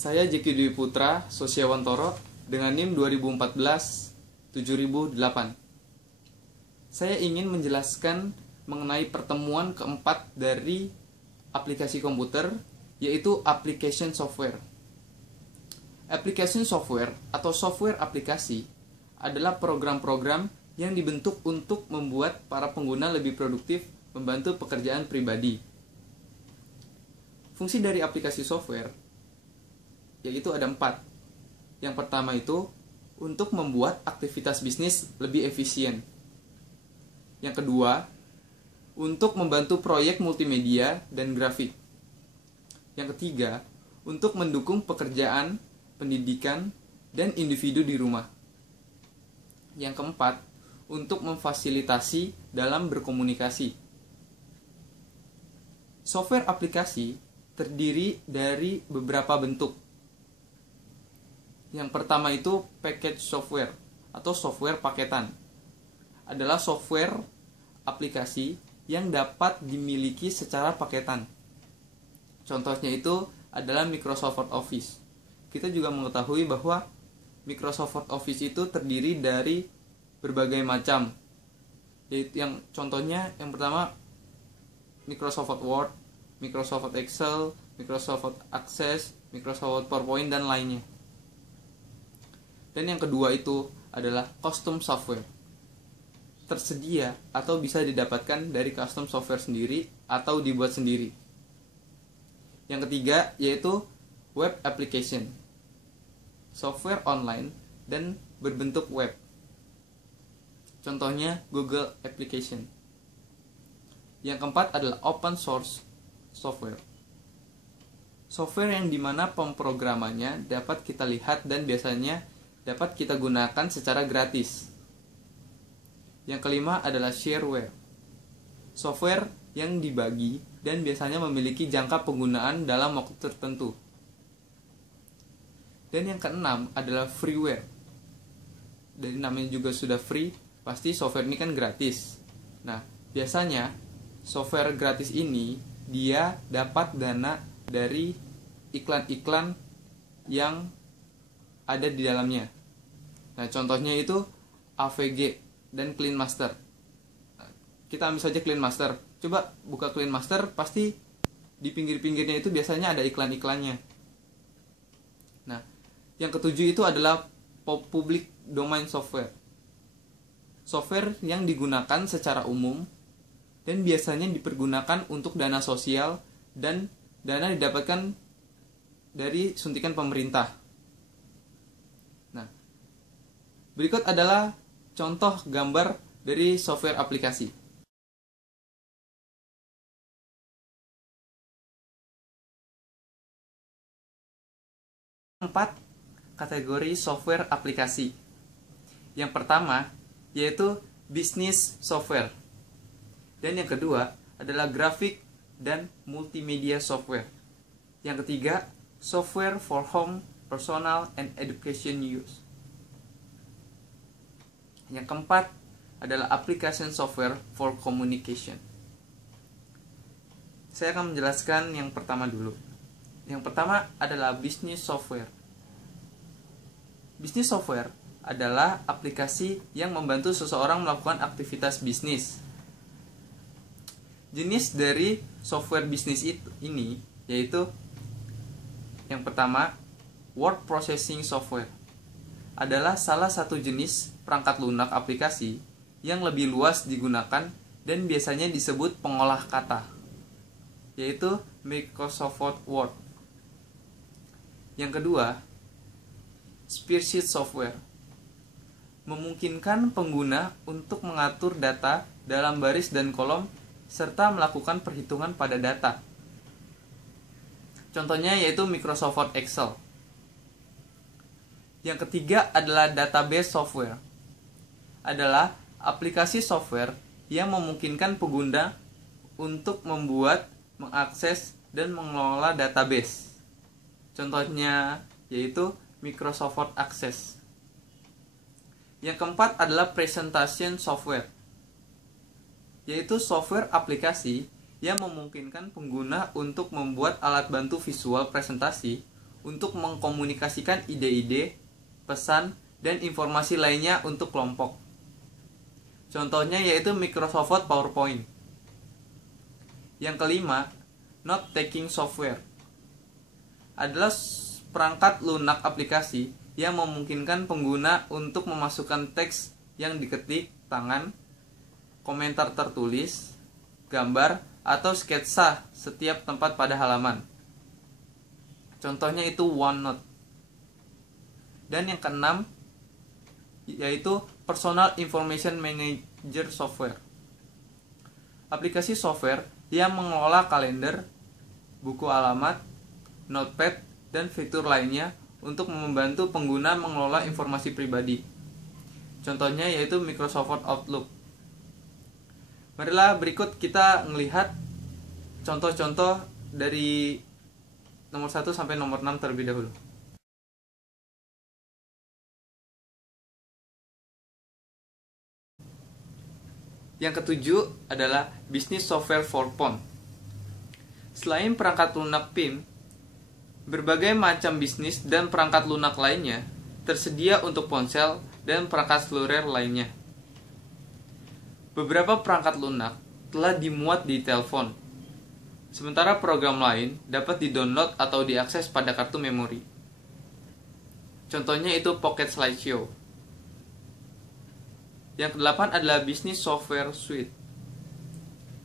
Saya Jeki Dwi Putra, Sosiawantoro, dengan NIM 2014-7008. Saya ingin menjelaskan mengenai pertemuan keempat dari aplikasi komputer, yaitu application software. Application software atau software aplikasi adalah program-program yang dibentuk untuk membuat para pengguna lebih produktif membantu pekerjaan pribadi. Fungsi dari aplikasi software yaitu ada 4. Yang pertama itu untuk membuat aktivitas bisnis lebih efisien. Yang kedua, untuk membantu proyek multimedia dan grafik. Yang ketiga, untuk mendukung pekerjaan, pendidikan, dan individu di rumah. Yang keempat, untuk memfasilitasi dalam berkomunikasi. Software aplikasi terdiri dari beberapa bentuk. Yang pertama itu package software atau software paketan. Adalah software aplikasi yang dapat dimiliki secara paketan. Contohnya itu adalah Microsoft Office. Kita juga mengetahui bahwa Microsoft Office itu terdiri dari berbagai macam. Yaitu contohnya yang pertama Microsoft Word, Microsoft Excel, Microsoft Access, Microsoft PowerPoint dan lainnya. Dan yang kedua itu adalah custom software. Tersedia atau bisa didapatkan dari custom software sendiri atau dibuat sendiri. Yang ketiga yaitu web application. Software online dan berbentuk web. Contohnya Google Application. Yang keempat adalah open source software. Software yang dimana pemrogramannya dapat kita lihat dan biasanya dapat kita gunakan secara gratis. Yang kelima adalah shareware. Software yang dibagi dan biasanya memiliki jangka penggunaan dalam waktu tertentu. Dan yang keenam adalah freeware. Dari namanya juga sudah free, pasti software ini kan gratis. Nah, biasanya software gratis ini dia dapat dana dari iklan-iklan yang ada di dalamnya. Nah, contohnya itu AVG dan Clean Master. Nah, kita ambil saja Clean Master. Coba buka Clean Master, pasti di pinggir-pinggirnya itu biasanya ada iklan-iklannya. Nah, yang ketujuh itu adalah public domain software. Software yang digunakan secara umum dan biasanya dipergunakan untuk dana sosial dan dana didapatkan dari suntikan pemerintah. Nah, berikut adalah contoh gambar dari software aplikasi. Empat kategori software aplikasi. Yang pertama yaitu business software. Dan yang kedua adalah graphic dan multimedia software. Yang ketiga, software for home, personal, and education use. Yang keempat adalah application software for communication. Saya akan menjelaskan yang pertama dulu. Yang pertama adalah business software. Business software adalah aplikasi yang membantu seseorang melakukan aktivitas bisnis. Jenis dari software bisnis ini yaitu yang pertama, word processing software adalah salah satu jenis perangkat lunak aplikasi yang lebih luas digunakan dan biasanya disebut pengolah kata, yaitu Microsoft Word. Yang kedua, spreadsheet software memungkinkan pengguna untuk mengatur data dalam baris dan kolom serta melakukan perhitungan pada data. Contohnya yaitu Microsoft Excel. Yang ketiga adalah database software. Adalah aplikasi software yang memungkinkan pengguna untuk membuat, mengakses, dan mengelola database. Contohnya yaitu Microsoft Access. Yang keempat adalah presentation software. Yaitu software aplikasi yang memungkinkan pengguna untuk membuat alat bantu visual presentasi untuk mengkomunikasikan ide-ide, pesan, dan informasi lainnya untuk kelompok. Contohnya yaitu Microsoft Word, PowerPoint. Yang kelima, note-taking software adalah perangkat lunak aplikasi yang memungkinkan pengguna untuk memasukkan teks yang diketik tangan, komentar tertulis, gambar, atau sketsa setiap tempat pada halaman. Contohnya itu OneNote. Dan yang keenam yaitu Personal Information Manager Software. Aplikasi software yang mengelola kalender, buku alamat, notepad, dan fitur lainnya untuk membantu pengguna mengelola informasi pribadi. Contohnya yaitu Microsoft Outlook. Marilah berikut kita melihat contoh-contoh dari nomor 1 sampai nomor 6 terlebih dahulu. Yang ketujuh adalah Business Software for Phone. Selain perangkat lunak PIM, berbagai macam bisnis dan perangkat lunak lainnya tersedia untuk ponsel dan perangkat seluler lainnya. Beberapa perangkat lunak telah dimuat di telepon, sementara program lain dapat didownload atau diakses pada kartu memori. Contohnya itu Pocket Slideshow. Yang kedelapan adalah Business Software Suite.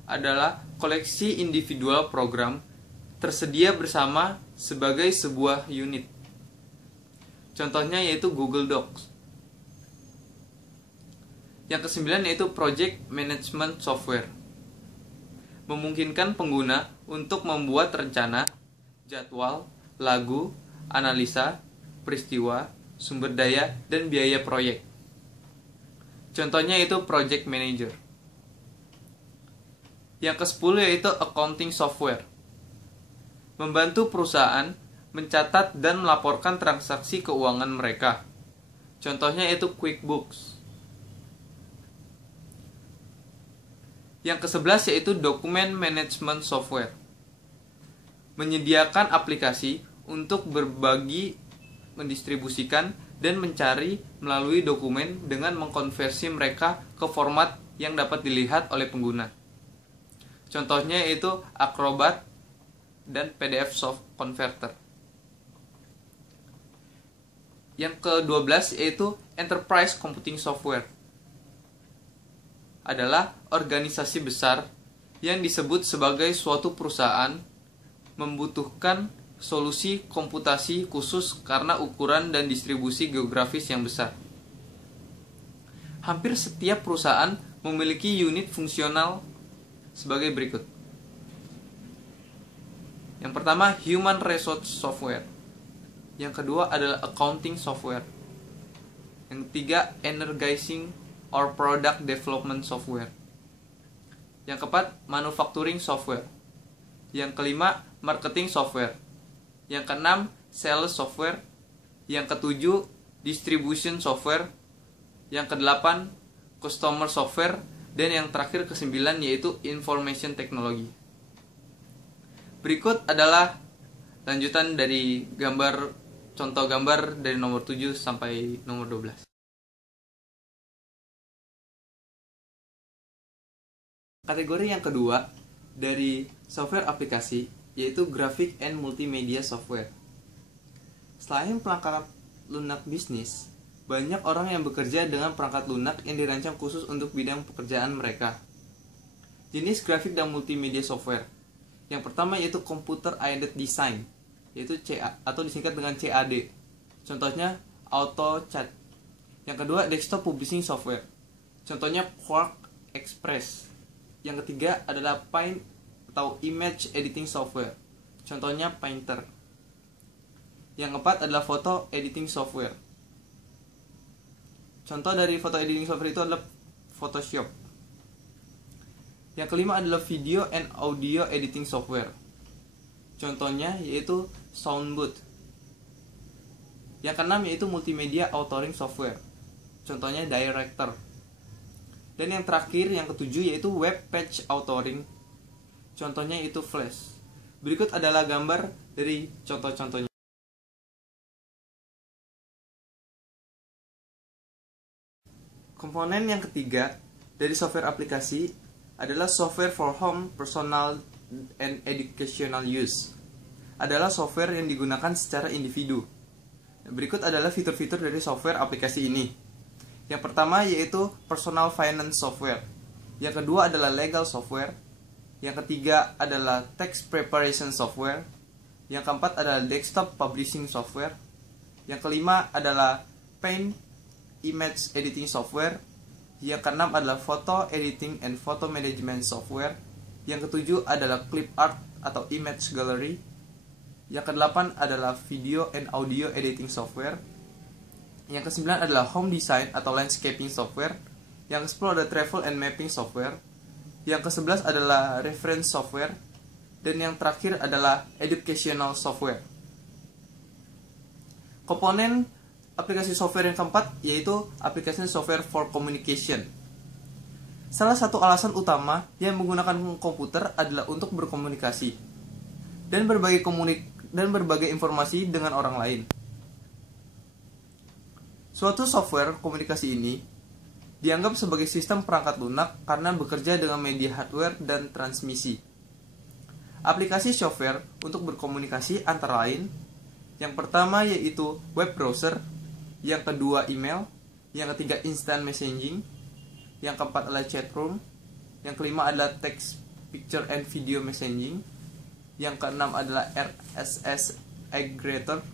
Adalah koleksi individual program tersedia bersama sebagai sebuah unit. Contohnya yaitu Google Docs. Yang kesembilan yaitu Project Management Software. Memungkinkan pengguna untuk membuat rencana, jadwal, lagu, analisa, peristiwa, sumber daya, dan biaya proyek. Contohnya itu Project Manager. Yang ke-10 yaitu Accounting Software. Membantu perusahaan mencatat dan melaporkan transaksi keuangan mereka. Contohnya itu QuickBooks. Yang ke-11 yaitu Document Management Software. Menyediakan aplikasi untuk berbagi, mendistribusikan, dan mencari melalui dokumen dengan mengkonversi mereka ke format yang dapat dilihat oleh pengguna. Contohnya yaitu Acrobat dan PDF Soft Converter. Yang ke-12 yaitu Enterprise Computing Software. Adalah organisasi besar yang disebut sebagai suatu perusahaan membutuhkan solusi komputasi khusus karena ukuran dan distribusi geografis yang besar. Hampir setiap perusahaan memiliki unit fungsional sebagai berikut. Yang pertama, Human Resource Software. Yang kedua adalah Accounting Software. Yang ketiga, Energizing or Product Development Software. Yang keempat, Manufacturing Software. Yang kelima, Marketing Software. Yang keenam, Sales Software. Yang ketujuh, Distribution Software. Yang kedelapan, Customer Software. Dan yang terakhir ke-9 yaitu Information Technology. Berikut adalah lanjutan dari contoh gambar dari nomor 7 sampai nomor 12. Kategori yang kedua dari software aplikasi yaitu Graphic and Multimedia Software. Selain perangkat lunak bisnis, banyak orang yang bekerja dengan perangkat lunak yang dirancang khusus untuk bidang pekerjaan mereka. Jenis grafik dan multimedia software. Yang pertama yaitu Computer Aided Design, yaitu CA atau disingkat dengan CAD. Contohnya AutoCAD. Yang kedua Desktop Publishing Software. Contohnya Quark Express. Yang ketiga adalah Paint atau Image Editing Software. Contohnya Painter. Yang keempat adalah Photo Editing Software. Contoh dari Photo Editing Software itu adalah Photoshop. Yang kelima adalah Video and Audio Editing Software. Contohnya yaitu Soundbooth. Yang keenam yaitu Multimedia Authoring Software. Contohnya Director. Dan yang terakhir, yang ketujuh yaitu Web Page Authoring. Contohnya itu Flash. Berikut adalah gambar dari contoh-contohnya. Komponen yang ketiga dari software aplikasi adalah software for home, personal, and educational use. Adalah software yang digunakan secara individu. Berikut adalah fitur-fitur dari software aplikasi ini. Yang pertama yaitu personal finance software. Yang kedua adalah legal software. Yang ketiga adalah text preparation software. Yang keempat adalah desktop publishing software. Yang kelima adalah paint image editing software. Yang keenam adalah photo editing and photo management software. Yang ketujuh adalah clip art atau image gallery. Yang kedelapan adalah video and audio editing software. Yang kesembilan adalah home design atau landscaping software. Yang kesepuluh ada travel and mapping software. Yang kesebelas adalah reference software. Dan yang terakhir adalah educational software. Komponen aplikasi software yang keempat yaitu aplikasi software for communication. Salah satu alasan utama yang menggunakan komputer adalah untuk berkomunikasi dan berbagi informasi dengan orang lain. Suatu software komunikasi ini dianggap sebagai sistem perangkat lunak karena bekerja dengan media hardware dan transmisi. Aplikasi software untuk berkomunikasi antara lain, yang pertama yaitu web browser, yang kedua email, yang ketiga instant messaging, yang keempat adalah chat room, yang kelima adalah text, picture and video messaging, yang keenam adalah RSS aggregator,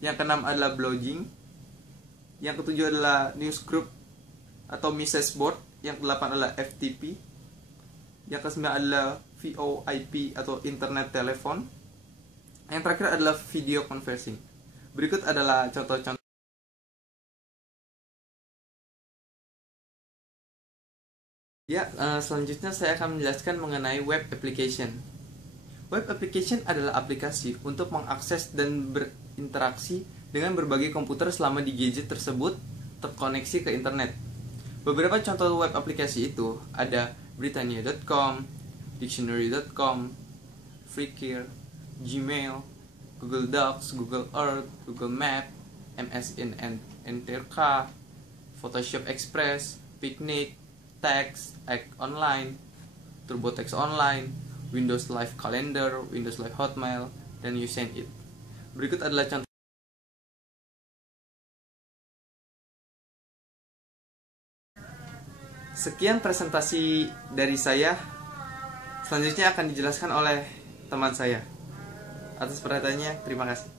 yang keenam adalah blogging, yang ketujuh adalah newsgroup atau message board, yang kedelapan adalah FTP, yang kesembilan adalah VoIP atau internet telepon, yang terakhir adalah video conferencing. Berikut adalah contoh-contoh. Selanjutnya saya akan menjelaskan mengenai web application. Web application adalah aplikasi untuk mengakses dan berinteraksi dengan berbagai komputer selama di gadget tersebut terkoneksi ke internet. Beberapa contoh web aplikasi itu ada Britannia.com, Dictionary.com, Flickr, Gmail, Google Docs, Google Earth, Google Map, MSN NTRK, Photoshop Express, Picnic, Text, Act Online, TurboTax Online, Windows Live Calendar, Windows Live Hotmail, dan YouSendIt. Berikut adalah contoh. Sekian presentasi dari saya. Selanjutnya akan dijelaskan oleh teman saya. Atas perhatiannya, terima kasih.